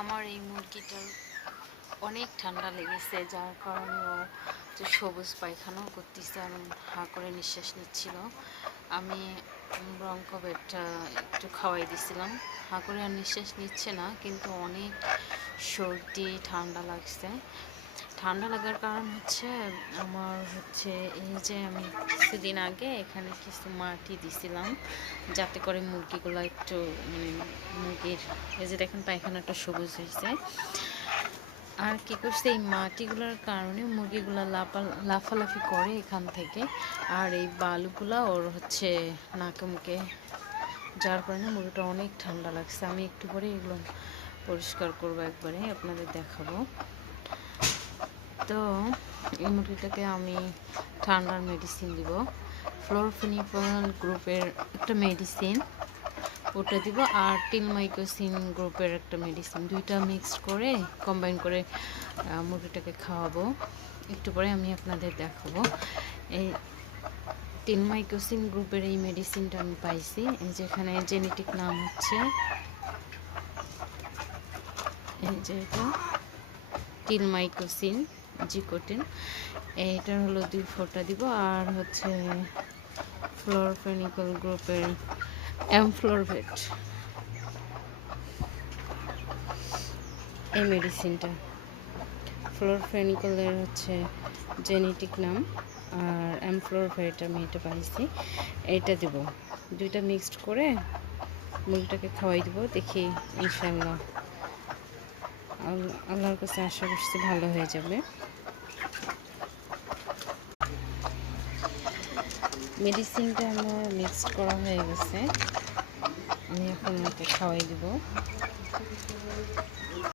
আমার এই মুরগিটার অনেক ঠান্ডা লেগেছে, যার কারণে ও যে সবুজ পায়খানাও করতেছে আর হাঁ করে নিঃশ্বাস নিচ্ছিল। আমি ব্রঙ্কোভেটটা একটু খাওয়াই দিছিলাম, হাঁ করে আর নিঃশ্বাস নিচ্ছে না, কিন্তু অনেক সর্দি ঠান্ডা লাগছে। ঠান্ডা লাগার কারণ হচ্ছে আমার এই যে আমি কিছুদিন আগে এখানে কিছু মাটি দিছিলাম যাতে করে মুরগিগুলো একটু মুরগির এই যে দেখেন পায়খানাটা সবুজ হয়েছে। আর কি করছে, এই মাটিগুলোর কারণে মুরগিগুলো লাফালাফি করে এখান থেকে, আর এই বালুগুলা ওর নাকে মুখে, যার কারণে মুরগিটা অনেক ঠান্ডা লাগছে। আমি একটু পরে এগুলো পরিষ্কার করবো, একবারে আপনাদের দেখাবো। তো এই মুরগিটাকে আমি ঠান্ডার মেডিসিন দিব, ফ্লোরফেনিকল গ্রুপের একটা মেডিসিন, ওটা দিব, আর টিলমাইকোসিন গ্রুপের একটা মেডিসিন, দুইটা মিক্সড করে কম্বাইন করে মুরগিটাকে খাওয়াবো। একটু পরে আমি আপনাদের দেখাবো। এই টিলমাইকোসিন গ্রুপের এই মেডিসিনটা আমি পাইছি, এই যেখানে জেনেটিক নাম এই যে এটা টিলমাইকোসিন জিকোটিন, এইটার হলো 2 ফোঁটা দিব। আর ফ্লোরফেনিকল গ্রুপের অ্যামফ্লোরভেট এই মেডিসিনটা, ফ্লোরফেনিকলের জেনেটিক নাম, আর অ্যামফ্লোরভেট আমি এটা পাইছি, এইটা দেব। দুইটা মিক্সড করে মুরগিটাকে খাওয়াই দেবো, দেখি ইনশাল্লাহ আল্লাহর কাছে আশা করছি ভালো হয়ে যাবে। মেডিসিনটা আমার মিক্সড করা হয়ে গেছে, আমি এখন ওকে খাওয়াই দেবো।